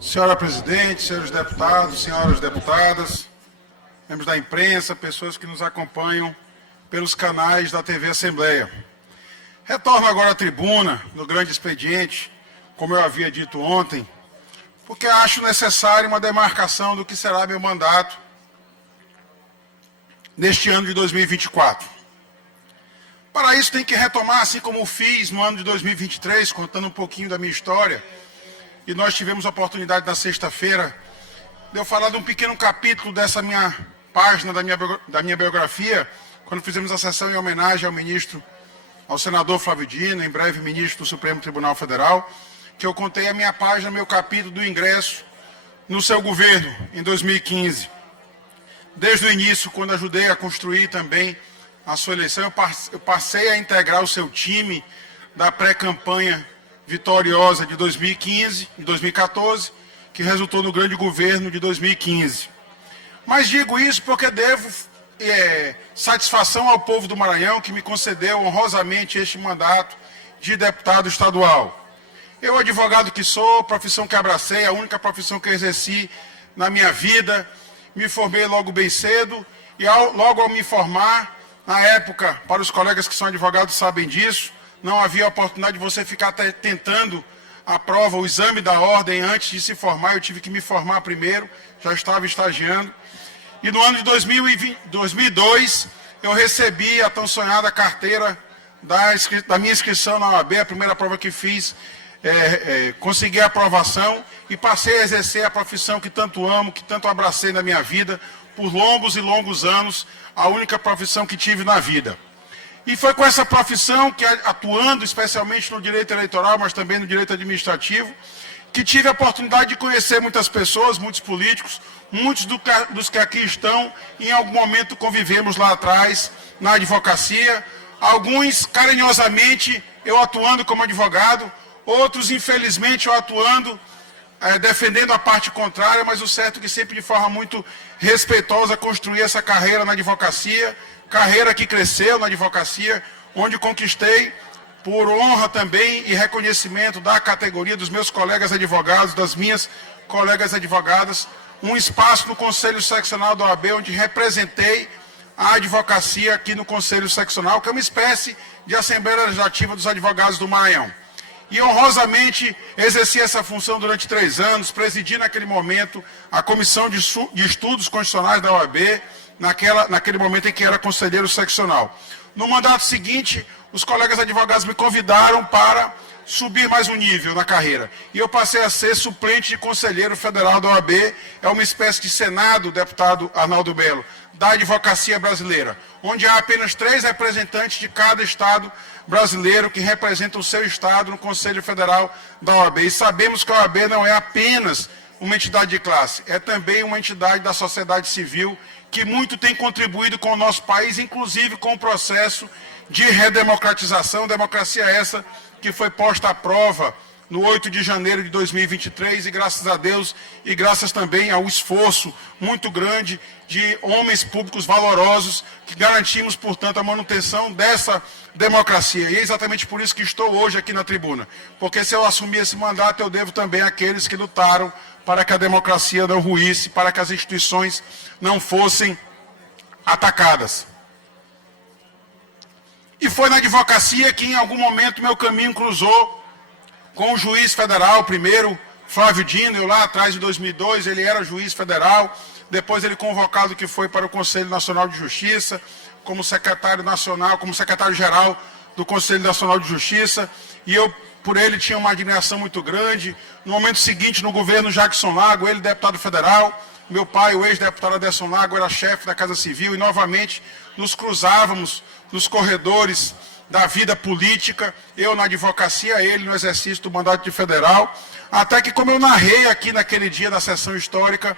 Senhora presidente, senhores deputados, senhoras deputadas, membros da imprensa, pessoas que nos acompanham pelos canais da TV Assembleia. Retorno agora à tribuna, no grande expediente, como eu havia dito ontem, porque acho necessário uma demarcação do que será meu mandato neste ano de 2024. Para isso, tem que retomar, assim como fiz no ano de 2023, contando um pouquinho da minha história, e nós tivemos a oportunidade na sexta-feira de eu falar de um pequeno capítulo dessa minha página, da minha biografia, quando fizemos a sessão em homenagem ao senador Flávio Dino, em breve ministro do Supremo Tribunal Federal, que eu contei a minha página, meu capítulo do ingresso no seu governo, em 2015. Desde o início, quando ajudei a construir também a sua eleição, eu passei a integrar o seu time da pré-campanha vitoriosa de 2015 e 2014, que resultou no grande governo de 2015. Mas digo isso porque devo satisfação ao povo do Maranhão, que me concedeu honrosamente este mandato de deputado estadual. Eu, advogado que sou, profissão que abracei, a única profissão que exerci na minha vida, me formei logo bem cedo, e logo ao me formar, na época, para os colegas que são advogados sabem disso, não havia oportunidade de você ficar tentando a prova, o exame da ordem antes de se formar. Eu tive que me formar primeiro, já estava estagiando. E no ano de 2002, eu recebi a tão sonhada carteira da minha inscrição na OAB, a primeira prova que fiz, consegui a aprovação e passei a exercer a profissão que tanto amo, que tanto abracei na minha vida, por longos e longos anos, a única profissão que tive na vida. E foi com essa profissão, que atuando especialmente no direito eleitoral, mas também no direito administrativo, que tive a oportunidade de conhecer muitas pessoas, muitos políticos, muitos dos que aqui estão, em algum momento convivemos lá atrás, na advocacia, alguns carinhosamente eu atuando como advogado, outros infelizmente eu atuando, defendendo a parte contrária, mas o certo é que sempre de forma muito respeitosa construí essa carreira na advocacia, carreira que cresceu na advocacia, onde conquistei, por honra também e reconhecimento da categoria dos meus colegas advogados, das minhas colegas advogadas, um espaço no Conselho Seccional da OAB, onde representei a advocacia aqui no Conselho Seccional, que é uma espécie de Assembleia Legislativa dos Advogados do Maranhão. E honrosamente exerci essa função durante 3 anos, presidi naquele momento a Comissão de Estudos Constitucionais da OAB, naquele momento em que era conselheiro seccional. No mandato seguinte, os colegas advogados me convidaram para subir mais um nível na carreira. E eu passei a ser suplente de conselheiro federal da OAB, é uma espécie de Senado, deputado Arnaldo Melo, da advocacia brasileira, onde há apenas 3 representantes de cada estado brasileiro que representam o seu estado no Conselho Federal da OAB. E sabemos que a OAB não é apenas uma entidade de classe, é também uma entidade da sociedade civil que muito tem contribuído com o nosso país, inclusive com o processo de redemocratização, democracia essa que foi posta à prova no 8 de janeiro de 2023, e graças a Deus, e graças também ao esforço muito grande de homens públicos valorosos, que garantimos, portanto, a manutenção dessa democracia. E é exatamente por isso que estou hoje aqui na tribuna, porque se eu assumir esse mandato, eu devo também àqueles que lutaram para que a democracia não ruísse, para que as instituições não fossem atacadas. E foi na advocacia que, em algum momento, meu caminho cruzou com o juiz federal, primeiro Flávio Dino, eu lá atrás, em 2002, ele era juiz federal, depois ele convocado que foi para o Conselho Nacional de Justiça, como secretário nacional, como secretário-geral do Conselho Nacional de Justiça, e eu, por ele, tinha uma admiração muito grande. No momento seguinte, no governo Jackson Lago, ele deputado federal, meu pai, o ex-deputado Aderson Lago, era chefe da Casa Civil, e novamente nos cruzávamos nos corredores da vida política, eu na advocacia, ele no exercício do mandato de federal, até que, como eu narrei aqui naquele dia da sessão histórica,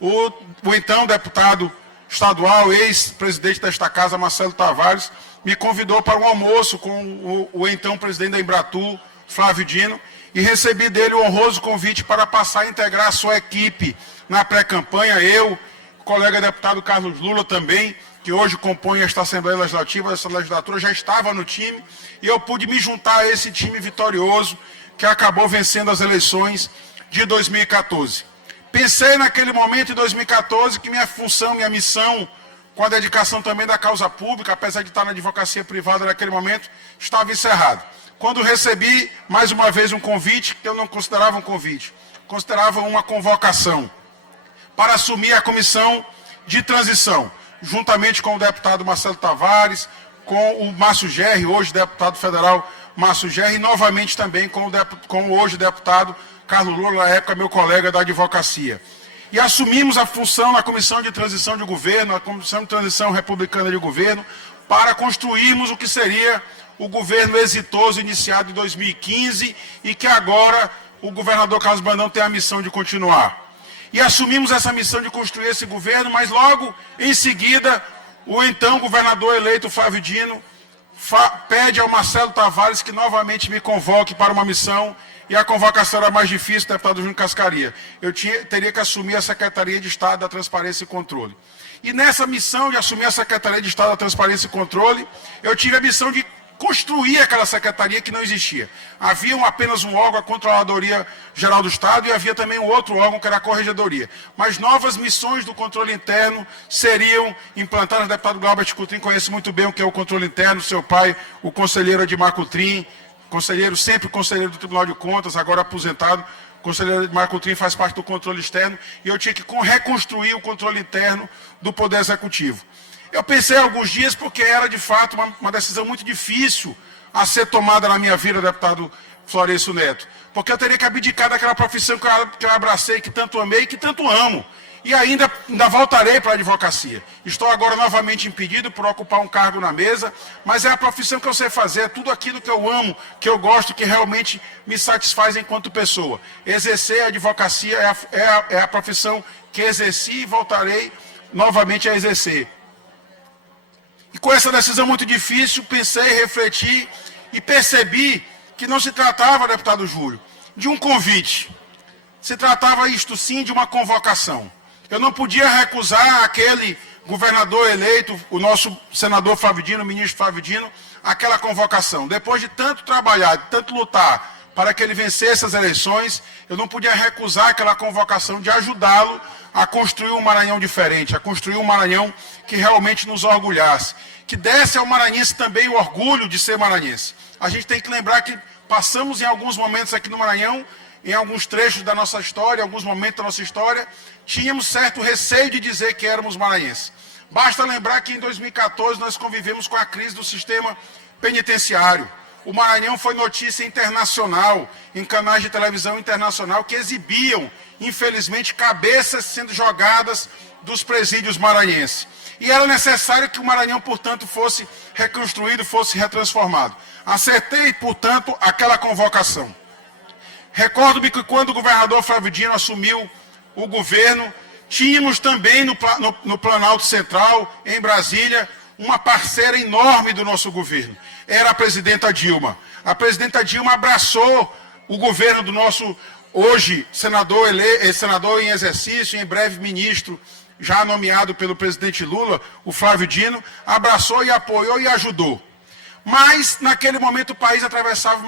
o então deputado estadual, ex-presidente desta casa, Marcelo Tavares, me convidou para um almoço com o então presidente da Embratur, Flávio Dino, e recebi dele o honroso convite para passar a integrar a sua equipe na pré-campanha, eu, o colega deputado Carlos Lula também, que hoje compõe esta Assembleia Legislativa, essa legislatura, já estava no time, e eu pude me juntar a esse time vitorioso, que acabou vencendo as eleições de 2014. Pensei naquele momento, em 2014, que minha função, minha missão, com a dedicação também da causa pública, apesar de estar na advocacia privada naquele momento, estava encerrado. Quando recebi, mais uma vez, um convite, que eu não considerava um convite, considerava uma convocação, para assumir a comissão de transição, juntamente com o deputado Marcelo Tavares, com o Márcio Gerri, hoje deputado federal Márcio Gerri, e novamente também com o hoje deputado Carlos Lula, na época meu colega da advocacia. E assumimos a função na Comissão de Transição de Governo, a Comissão de Transição Republicana de Governo, para construirmos o que seria o governo exitoso iniciado em 2015 e que agora o governador Carlos Brandão tem a missão de continuar. E assumimos essa missão de construir esse governo, mas logo em seguida o então governador eleito Flávio Dino pede ao Marcelo Tavares que novamente me convoque para uma missão, e a convocação era mais difícil, deputado Júnior Cascaria. Eu teria que assumir a Secretaria de Estado da Transparência e Controle. E nessa missão de assumir a Secretaria de Estado da Transparência e Controle, eu tive a missão de construir aquela secretaria que não existia. Havia apenas um órgão, a Controladoria Geral do Estado, e havia também um outro órgão, que era a Corregedoria. Mas novas missões do controle interno seriam implantadas. O deputado Glauber Coutrin conhece muito bem o que é o controle interno, seu pai, o conselheiro Edmar Coutrin, sempre conselheiro do Tribunal de Contas, agora aposentado. O conselheiro Edmar Coutrin faz parte do controle externo, e eu tinha que reconstruir o controle interno do Poder Executivo. Eu pensei alguns dias, porque era de fato uma decisão muito difícil a ser tomada na minha vida, deputado Florencio Neto, porque eu teria que abdicar daquela profissão que eu abracei, que tanto amei e que tanto amo, e ainda voltarei para a advocacia. Estou agora novamente impedido por ocupar um cargo na mesa, mas é a profissão que eu sei fazer, é tudo aquilo que eu amo, que eu gosto, que realmente me satisfaz enquanto pessoa. Exercer a advocacia é a profissão que exerci e voltarei novamente a exercer. E com essa decisão muito difícil, pensei, refleti e percebi que não se tratava, deputado Júlio, de um convite. Se tratava, isto sim, de uma convocação. Eu não podia recusar aquele governador eleito, o nosso senador Flávio Dino, o ministro Flávio Dino, aquela convocação. Depois de tanto trabalhar, de tanto lutar para que ele vencesse as eleições, eu não podia recusar aquela convocação de ajudá-lo a construir um Maranhão diferente, a construir um Maranhão que realmente nos orgulhasse, que desse ao maranhense também o orgulho de ser maranhense. A gente tem que lembrar que passamos em alguns momentos aqui no Maranhão, em alguns trechos da nossa história, em alguns momentos da nossa história, tínhamos certo receio de dizer que éramos maranhenses. Basta lembrar que em 2014 nós convivemos com a crise do sistema penitenciário. O Maranhão foi notícia internacional, em canais de televisão internacional, que exibiam, infelizmente, cabeças sendo jogadas dos presídios maranhenses. E era necessário que o Maranhão, portanto, fosse reconstruído, fosse retransformado. Acertei, portanto, aquela convocação. Recordo-me que quando o governador Flávio Dino assumiu o governo, tínhamos também no Planalto Central, em Brasília, uma parceira enorme do nosso governo. Era a presidenta Dilma. A presidenta Dilma abraçou o governo do nosso, hoje, senador em exercício, em breve ministro, já nomeado pelo presidente Lula, o Flávio Dino, abraçou e apoiou e ajudou. Mas, naquele momento, o país atravessava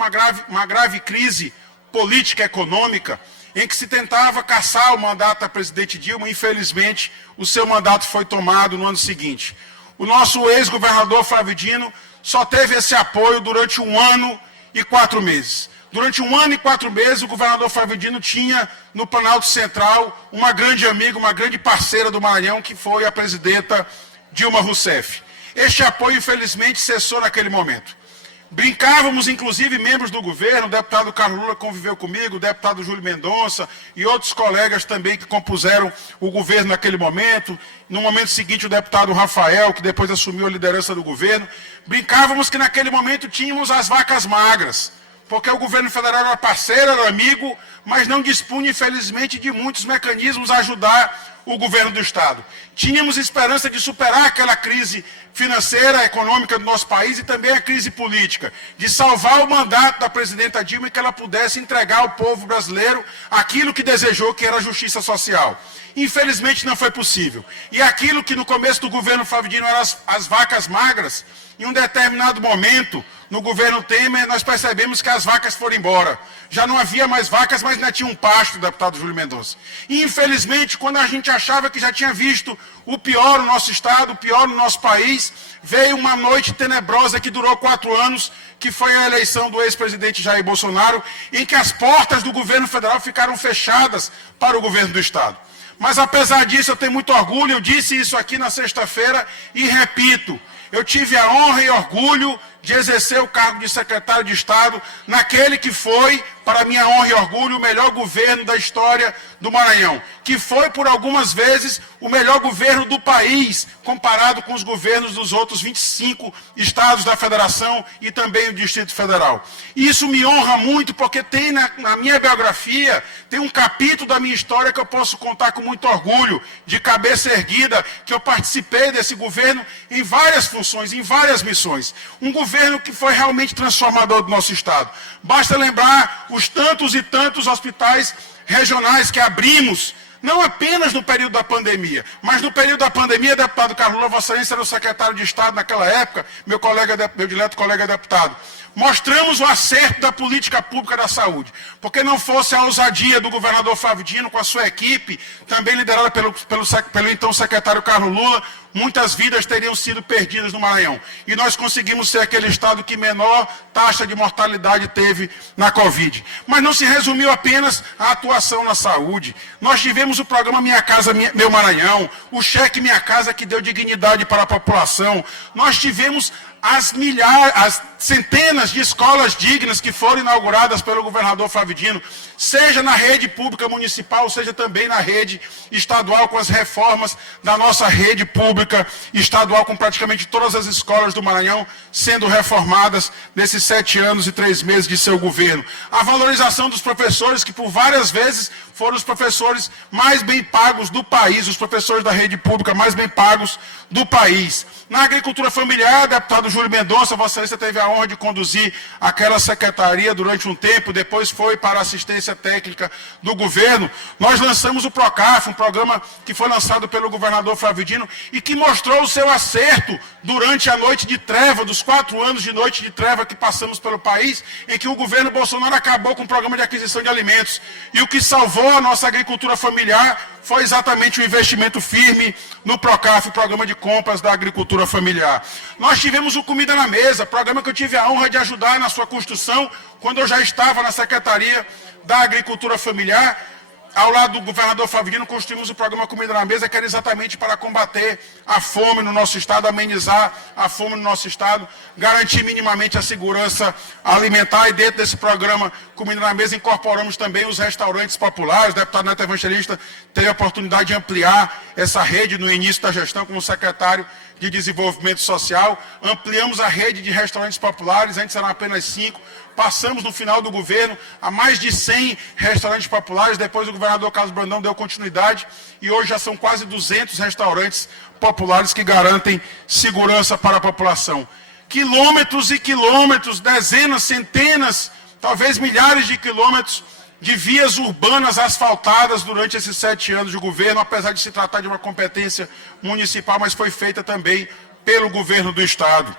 uma grave crise política econômica, em que se tentava caçar o mandato da presidente Dilma. Infelizmente, o seu mandato foi tomado no ano seguinte. O nosso ex-governador Flávio Dino só teve esse apoio durante 1 ano e 4 meses. Durante 1 ano e 4 meses, o governador Flávio Dino tinha no Planalto Central uma grande amiga, uma grande parceira do Maranhão, que foi a presidenta Dilma Rousseff. Este apoio, infelizmente, cessou naquele momento. Brincávamos, inclusive, membros do governo, o deputado Carlos Lula conviveu comigo, o deputado Júlio Mendonça e outros colegas também que compuseram o governo naquele momento. No momento seguinte, o deputado Rafael, que depois assumiu a liderança do governo. Brincávamos que naquele momento tínhamos as vacas magras, porque o governo federal era parceiro, era amigo, mas não dispunha, infelizmente, de muitos mecanismos a ajudar o governo do Estado. Tínhamos esperança de superar aquela crise financeira, econômica do nosso país e também a crise política, de salvar o mandato da presidenta Dilma e que ela pudesse entregar ao povo brasileiro aquilo que desejou, que era a justiça social. Infelizmente não foi possível. E aquilo que no começo do governo Flávio Dino eram as vacas magras, em um determinado momento, no governo Temer, nós percebemos que as vacas foram embora. Já não havia mais vacas, mas ainda tinha um pasto, deputado Júlio Mendonça. E, infelizmente, quando a gente achava que já tinha visto o pior no nosso Estado, o pior no nosso país, veio uma noite tenebrosa que durou 4 anos, que foi a eleição do ex-presidente Jair Bolsonaro, em que as portas do governo federal ficaram fechadas para o governo do Estado. Mas, apesar disso, eu tenho muito orgulho, eu disse isso aqui na sexta-feira e repito, eu tive a honra e orgulho de exercer o cargo de secretário de Estado naquele que foi, para minha honra e orgulho, o melhor governo da história do Maranhão, que foi, por algumas vezes, o melhor governo do país, comparado com os governos dos outros 25 estados da Federação e também o Distrito Federal. E isso me honra muito, porque tem na minha biografia, tem um capítulo da minha história que eu posso contar com muito orgulho, de cabeça erguida, que eu participei desse governo em várias funções, em várias missões. Um governo que foi realmente transformador do nosso Estado. Basta lembrar os tantos e tantos hospitais regionais que abrimos, não apenas no período da pandemia, mas no período da pandemia, deputado Carlos Lula, Vossa Excelência era o secretário de Estado naquela época, meu dileto colega deputado. Mostramos o acerto da política pública da saúde, porque não fosse a ousadia do governador Flávio Dino com a sua equipe, também liderada pelo então secretário Carlos Lula, muitas vidas teriam sido perdidas no Maranhão. E nós conseguimos ser aquele estado que menor taxa de mortalidade teve na Covid. Mas não se resumiu apenas à atuação na saúde. Nós tivemos o programa Minha Casa, Meu Maranhão, o cheque Minha Casa que deu dignidade para a população. Nós tivemos as centenas de escolas dignas que foram inauguradas pelo governador Flávio Dino, seja na rede pública municipal, seja também na rede estadual, com as reformas da nossa rede pública estadual, com praticamente todas as escolas do Maranhão sendo reformadas nesses 7 anos e 3 meses de seu governo. A valorização dos professores, que por várias vezes foram os professores mais bem pagos do país, os professores da rede pública mais bem pagos do país. Na agricultura familiar, deputado Júlio Mendonça, Vossa Excelência teve a honra de conduzir aquela secretaria durante um tempo, depois foi para a assistência técnica do governo. Nós lançamos o PROCAF, um programa que foi lançado pelo governador Flávio Dino e que mostrou o seu acerto durante a noite de treva, dos 4 anos de noite de treva que passamos pelo país, em que o governo Bolsonaro acabou com o programa de aquisição de alimentos. E o que salvou a nossa agricultura familiar foi exatamente o investimento firme no PROCAF, o Programa de Compras da Agricultura Familiar. Nós tivemos o Comida na Mesa, programa que eu tive a honra de ajudar na sua construção, quando eu já estava na Secretaria da Agricultura Familiar. Ao lado do governador Flávio Dino, construímos o programa Comida na Mesa, que era exatamente para combater a fome no nosso Estado, amenizar a fome no nosso Estado, garantir minimamente a segurança alimentar. E dentro desse programa Comida na Mesa, incorporamos também os restaurantes populares. O deputado Neto Evangelista teve a oportunidade de ampliar essa rede no início da gestão como secretário de Desenvolvimento Social. Ampliamos a rede de restaurantes populares, antes eram apenas 5. Passamos no final do governo a mais de 100 restaurantes populares, depois o governador Carlos Brandão deu continuidade e hoje já são quase 200 restaurantes populares que garantem segurança para a população. Quilômetros e quilômetros, dezenas, centenas, talvez milhares de quilômetros de vias urbanas asfaltadas durante esses 7 anos de governo, apesar de se tratar de uma competência municipal, mas foi feita também pelo governo do Estado.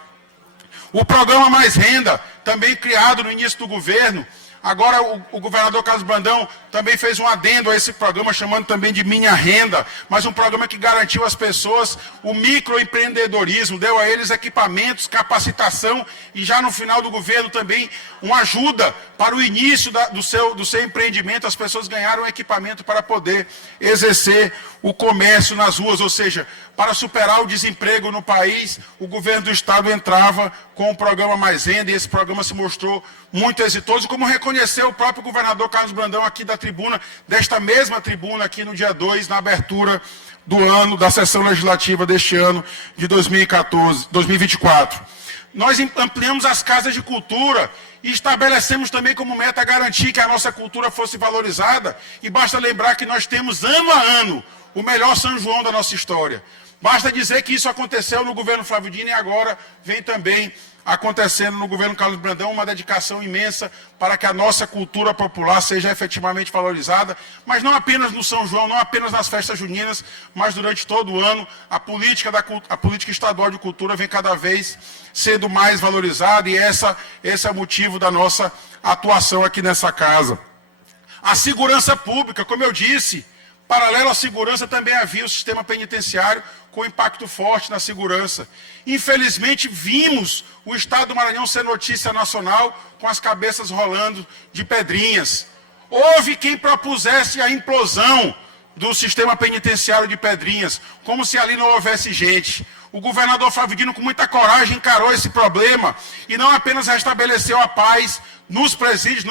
O programa Mais Renda, também criado no início do governo, agora o governador Carlos Brandão também fez um adendo a esse programa, chamando também de Minha Renda, mas um programa que garantiu às pessoas o microempreendedorismo, deu a eles equipamentos, capacitação e já no final do governo também uma ajuda para o início do seu empreendimento. As pessoas ganharam equipamento para poder exercer o comércio nas ruas, ou seja, para superar o desemprego no país, o governo do Estado entrava com o programa Mais Renda e esse programa se mostrou muito exitoso, como reconheceu o próprio governador Carlos Brandão aqui da tribuna, desta mesma tribuna aqui no dia 2, na abertura do ano, da sessão legislativa deste ano de 2024. Nós ampliamos as casas de cultura e estabelecemos também como meta garantir que a nossa cultura fosse valorizada. E basta lembrar que nós temos ano a ano o melhor São João da nossa história. Basta dizer que isso aconteceu no governo Flávio Dino e agora vem também acontecendo no governo Carlos Brandão, uma dedicação imensa para que a nossa cultura popular seja efetivamente valorizada, mas não apenas no São João, não apenas nas festas juninas, mas durante todo o ano, a política estadual de cultura vem cada vez sendo mais valorizada e esse é o motivo da nossa atuação aqui nessa casa. A segurança pública, como eu disse, paralelo à segurança também havia o sistema penitenciário com impacto forte na segurança. Infelizmente, vimos o Estado do Maranhão ser notícia nacional com as cabeças rolando de pedrinhas. Houve quem propusesse a implosão do sistema penitenciário de Pedrinhas, como se ali não houvesse gente. O governador Flávio Dino, com muita coragem, encarou esse problema e não apenas restabeleceu a paz nos presídios,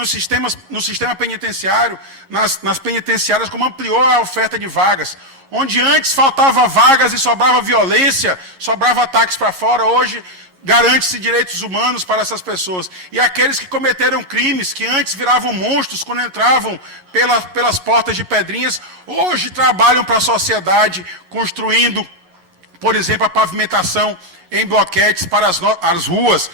no sistema penitenciário, nas penitenciárias, como ampliou a oferta de vagas. Onde antes faltava vagas e sobrava violência, sobrava ataques para fora, hoje garante-se direitos humanos para essas pessoas. E aqueles que cometeram crimes, que antes viravam monstros quando entravam pelas portas de Pedrinhas, hoje trabalham para a sociedade, construindo, por exemplo, a pavimentação em bloquetes para as ruas,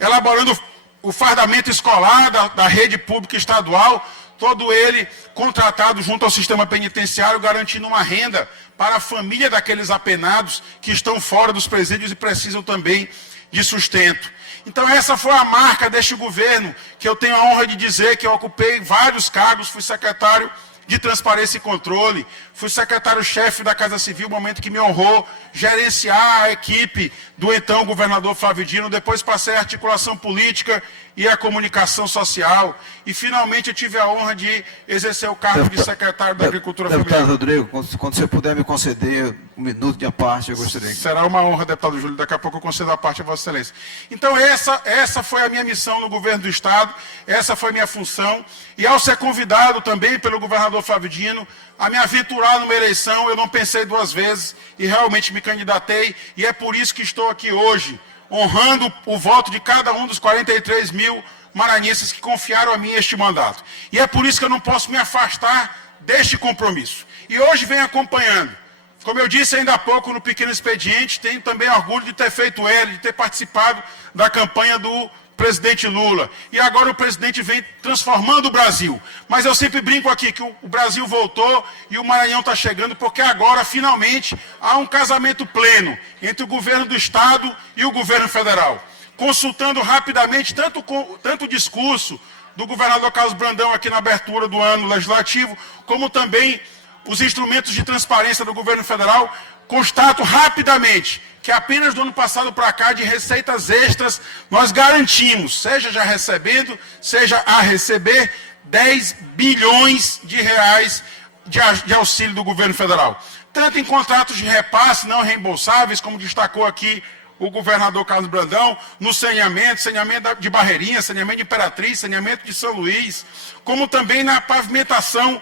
elaborando o fardamento escolar da rede pública estadual, todo ele contratado junto ao sistema penitenciário, garantindo uma renda para a família daqueles apenados que estão fora dos presídios e precisam também de sustento. Então essa foi a marca deste governo, que eu tenho a honra de dizer que eu ocupei vários cargos, fui secretário de Transparência e Controle, fui secretário-chefe da Casa Civil, momento que me honrou gerenciar a equipe do então governador Flávio Dino, depois passei a articulação política e a comunicação social, e finalmente eu tive a honra de exercer o cargo de secretário da Agricultura Familiar. Deputado Rodrigo, quando você puder me conceder um minuto de a parte, eu gostaria. Será uma honra, deputado Júlio, daqui a pouco eu concedo a parte a Vossa Excelência. Então essa foi a minha missão no governo do Estado, essa foi a minha função, e ao ser convidado também pelo governador Flávio Dino a me aventurar numa eleição, eu não pensei duas vezes e realmente me candidatei, e é por isso que estou aqui hoje, honrando o voto de cada um dos 43 mil maranhenses que confiaram a mim este mandato. E é por isso que eu não posso me afastar deste compromisso. E hoje venho acompanhando. Como eu disse ainda há pouco no Pequeno Expediente, tenho também orgulho de ter feito ele, de ter participado da campanha do presidente Lula. E agora o presidente vem transformando o Brasil. Mas eu sempre brinco aqui que o Brasil voltou e o Maranhão está chegando, porque agora, finalmente, há um casamento pleno entre o governo do Estado e o governo federal. Consultando rapidamente tanto o discurso do governador Carlos Brandão aqui na abertura do ano legislativo, como também os instrumentos de transparência do governo federal, constato rapidamente que apenas do ano passado para cá, de receitas extras, nós garantimos, seja já recebendo, seja a receber, 10 bilhões de reais de auxílio do governo federal. Tanto em contratos de repasse não reembolsáveis, como destacou aqui o governador Carlos Brandão, no saneamento de Barreirinha, saneamento de Imperatriz, saneamento de São Luís, como também na pavimentação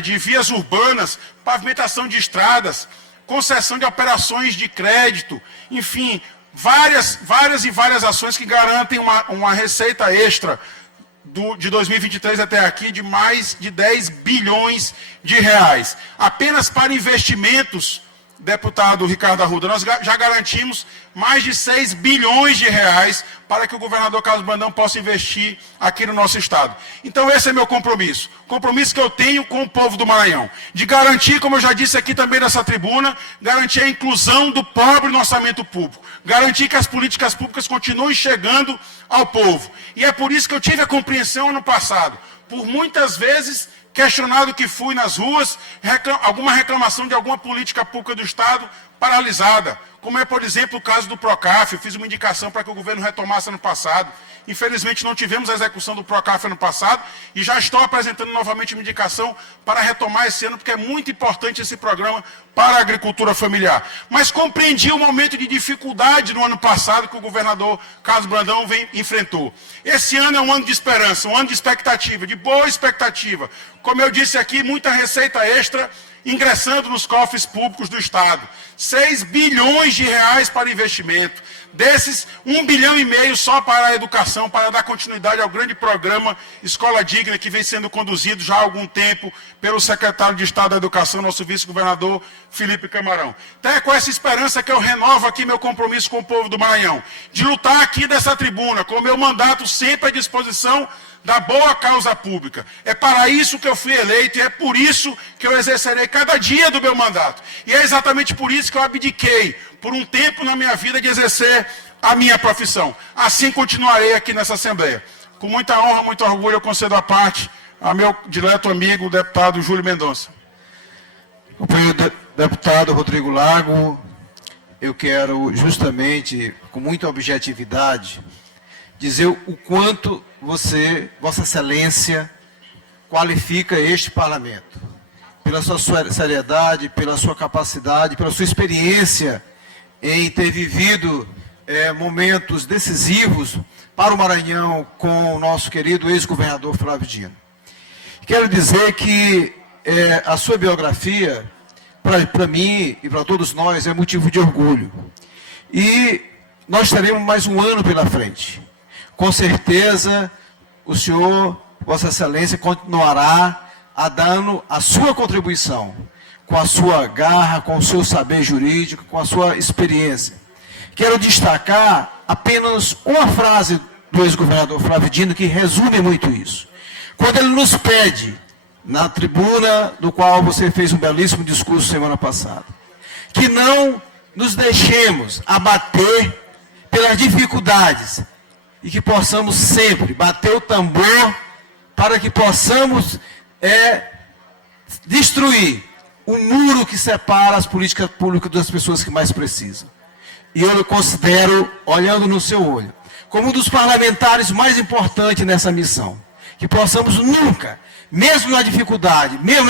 de vias urbanas, pavimentação de estradas, concessão de operações de crédito, enfim, várias ações que garantem uma receita extra de 2023 até aqui de mais de 10 bilhões de reais. Apenas para investimentos, deputado Ricardo Arruda, nós já garantimos mais de 6 bilhões de reais para que o governador Carlos Brandão possa investir aqui no nosso estado. Então esse é meu compromisso. Compromisso que eu tenho com o povo do Maranhão. De garantir, como eu já disse aqui também nessa tribuna, garantir a inclusão do pobre no orçamento público. Garantir que as políticas públicas continuem chegando ao povo. E é por isso que eu tive a compreensão ano passado. Por muitas vezes questionado que fui nas ruas, alguma reclamação de alguma política pública do Estado paralisada, como é, por exemplo, o caso do Procaf. Eu fiz uma indicação para que o governo retomasse ano passado. Infelizmente, não tivemos a execução do Procaf ano passado e já estou apresentando novamente uma indicação para retomar esse ano, porque é muito importante esse programa para a agricultura familiar. Mas compreendi o momento de dificuldade no ano passado que o governador Carlos Brandão enfrentou. Esse ano é um ano de esperança, um ano de expectativa, de boa expectativa. Como eu disse aqui, muita receita extra ingressando nos cofres públicos do Estado. 6 bilhões de reais para investimento. Desses, 1,5 bilhão só para a educação, para dar continuidade ao grande programa Escola Digna, que vem sendo conduzido já há algum tempo pelo secretário de Estado da Educação, nosso vice-governador Felipe Camarão. Então é com essa esperança que eu renovo aqui meu compromisso com o povo do Maranhão, de lutar aqui dessa tribuna, com o meu mandato sempre à disposição da boa causa pública. É para isso que eu fui eleito e é por isso que eu exercerei cada dia do meu mandato. E é exatamente por isso que eu abdiquei, por um tempo na minha vida, de exercer a minha profissão. Assim continuarei aqui nessa Assembleia. Com muita honra, muito orgulho, eu concedo a parte a meu dileto amigo, o deputado Júlio Mendonça. Companheiro deputado Rodrigo Lago, eu quero justamente, com muita objetividade, dizer o quanto você, Vossa Excelência, qualifica este parlamento. Pela sua seriedade, pela sua capacidade, pela sua experiência em ter vivido momentos decisivos para o Maranhão com o nosso querido ex-governador Flávio Dino. Quero dizer que a sua biografia, para mim e para todos nós, é motivo de orgulho. E nós teremos mais um ano pela frente. Com certeza, o senhor, Vossa Excelência, continuará a dando a sua contribuição, com a sua garra, com o seu saber jurídico, com a sua experiência. Quero destacar apenas uma frase do ex-governador Flávio Dino que resume muito isso. Quando ele nos pede, na tribuna do qual você fez um belíssimo discurso semana passada, que não nos deixemos abater pelas dificuldades, e que possamos sempre bater o tambor para que possamos destruir o muro que separa as políticas públicas das pessoas que mais precisam. E eu considero, olhando no seu olho, como um dos parlamentares mais importantes nessa missão. Que possamos nunca, mesmo na dificuldade, mesmo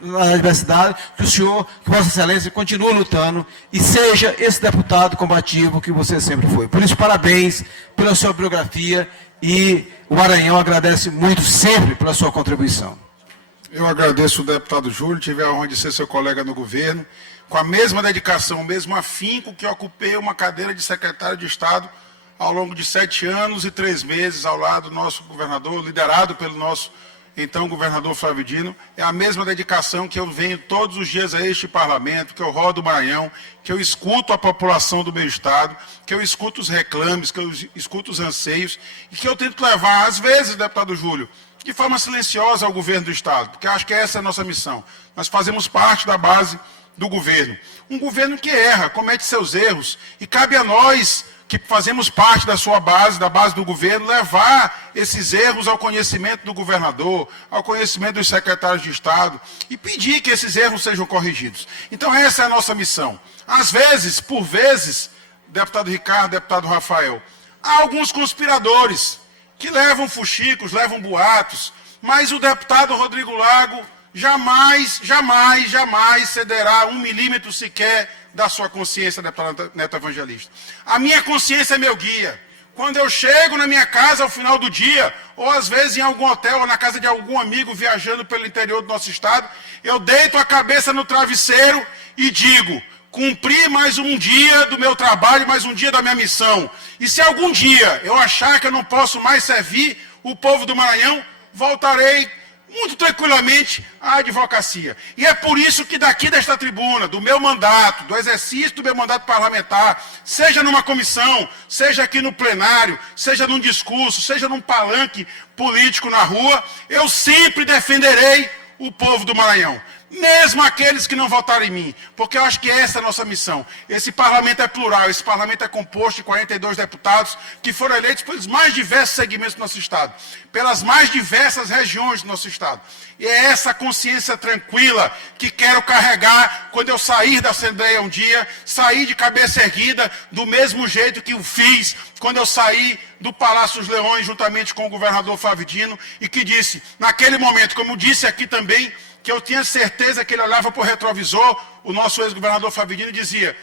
na adversidade, que o senhor, que Vossa Excelência, continue lutando e seja esse deputado combativo que você sempre foi. Por isso, parabéns pela sua biografia e o Maranhão agradece muito sempre pela sua contribuição. Eu agradeço o deputado Júlio, tive a honra de ser seu colega no governo, com a mesma dedicação, o mesmo afinco que eu ocupei uma cadeira de secretário de Estado ao longo de 7 anos e 3 meses ao lado do nosso governador, liderado pelo nosso então governador Flávio Dino. É a mesma dedicação que eu venho todos os dias a este parlamento, que eu rodo o Maranhão, que eu escuto a população do meu estado, que eu escuto os reclames, que eu escuto os anseios e que eu tento levar, às vezes, deputado Júlio, de forma silenciosa ao governo do estado, porque acho que essa é a nossa missão. Nós fazemos parte da base do governo. Um governo que erra, comete seus erros, e cabe a nós, que fazemos parte da sua base, da base do governo, levar esses erros ao conhecimento do governador, ao conhecimento dos secretários de Estado, e pedir que esses erros sejam corrigidos. Então essa é a nossa missão. Às vezes, por vezes, deputado Ricardo, deputado Rafael, há alguns conspiradores que levam fuxicos, levam boatos, mas o deputado Rodrigo Lago jamais cederá 1 milímetro sequer da sua consciência, deputado Neto Evangelista. A minha consciência é meu guia. Quando eu chego na minha casa ao final do dia, ou às vezes em algum hotel, ou na casa de algum amigo viajando pelo interior do nosso estado, eu deito a cabeça no travesseiro e digo: cumpri mais um dia do meu trabalho, mais um dia da minha missão. E se algum dia eu achar que eu não posso mais servir o povo do Maranhão, voltarei muito tranquilamente à advocacia. E é por isso que daqui desta tribuna, do meu mandato, do exercício do meu mandato parlamentar, seja numa comissão, seja aqui no plenário, seja num discurso, seja num palanque político na rua, eu sempre defenderei o povo do Maranhão. Mesmo aqueles que não votaram em mim, porque eu acho que essa é a nossa missão. Esse parlamento é plural, esse parlamento é composto de 42 deputados que foram eleitos pelos mais diversos segmentos do nosso estado, pelas mais diversas regiões do nosso estado. E é essa consciência tranquila que quero carregar quando eu sair da Assembleia um dia, sair de cabeça erguida, do mesmo jeito que o fiz quando eu saí do Palácio dos Leões, juntamente com o governador Flávio Dino, e que disse, naquele momento, como disse aqui também, que eu tinha certeza que ele olhava para o retrovisor, o nosso ex-governador Flávio Dino, e dizia: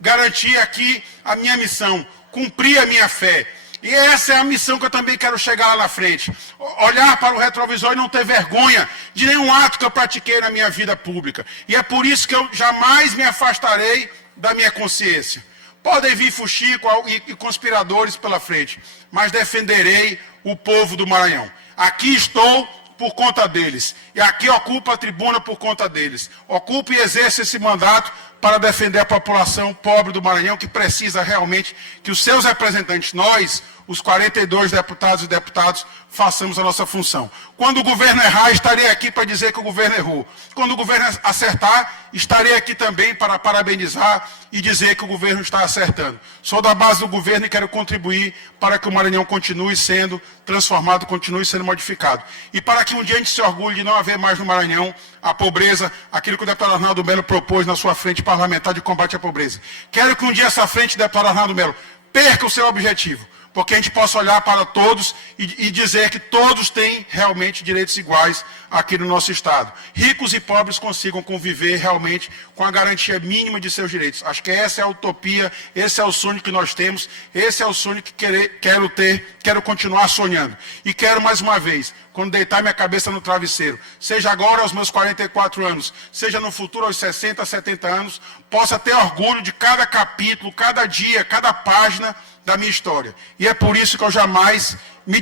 garantir aqui a minha missão, cumprir a minha fé. E essa é a missão que eu também quero chegar lá na frente. Olhar para o retrovisor e não ter vergonha de nenhum ato que eu pratiquei na minha vida pública. E é por isso que eu jamais me afastarei da minha consciência. Podem vir fuxico e conspiradores pela frente, mas defenderei o povo do Maranhão. Aqui estou por conta deles. E aqui ocupo a tribuna por conta deles. Ocupo e exerço esse mandato para defender a população pobre do Maranhão, que precisa realmente que os seus representantes, nós, os 42 deputados e deputados, façamos a nossa função. Quando o governo errar, estarei aqui para dizer que o governo errou. Quando o governo acertar, estarei aqui também para parabenizar e dizer que o governo está acertando. Sou da base do governo e quero contribuir para que o Maranhão continue sendo transformado, continue sendo modificado. E para que um dia a gente se orgulhe de não haver mais no Maranhão a pobreza, aquilo que o deputado Arnaldo Melo propôs na sua frente parlamentar de combate à pobreza. Quero que um dia essa frente, deputado Arnaldo Melo, perca o seu objetivo, porque a gente possa olhar para todos e dizer que todos têm realmente direitos iguais aqui no nosso Estado. Ricos e pobres consigam conviver realmente com a garantia mínima de seus direitos. Acho que essa é a utopia, esse é o sonho que nós temos, esse é o sonho que quero continuar sonhando. E quero mais uma vez, quando deitar minha cabeça no travesseiro, seja agora aos meus 44 anos, seja no futuro aos 60, 70 anos, possa ter orgulho de cada capítulo, cada dia, cada página da minha história. E é por isso que eu jamais me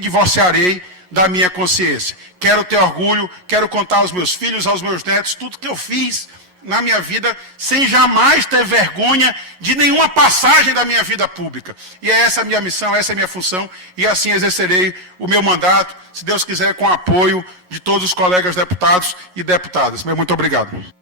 divorciarei da minha consciência. Quero ter orgulho, quero contar aos meus filhos, aos meus netos, tudo que eu fiz na minha vida, sem jamais ter vergonha de nenhuma passagem da minha vida pública. E é essa a minha missão, essa é a minha função, e assim exercerei o meu mandato, se Deus quiser, com o apoio de todos os colegas deputados e deputadas. Meu muito obrigado.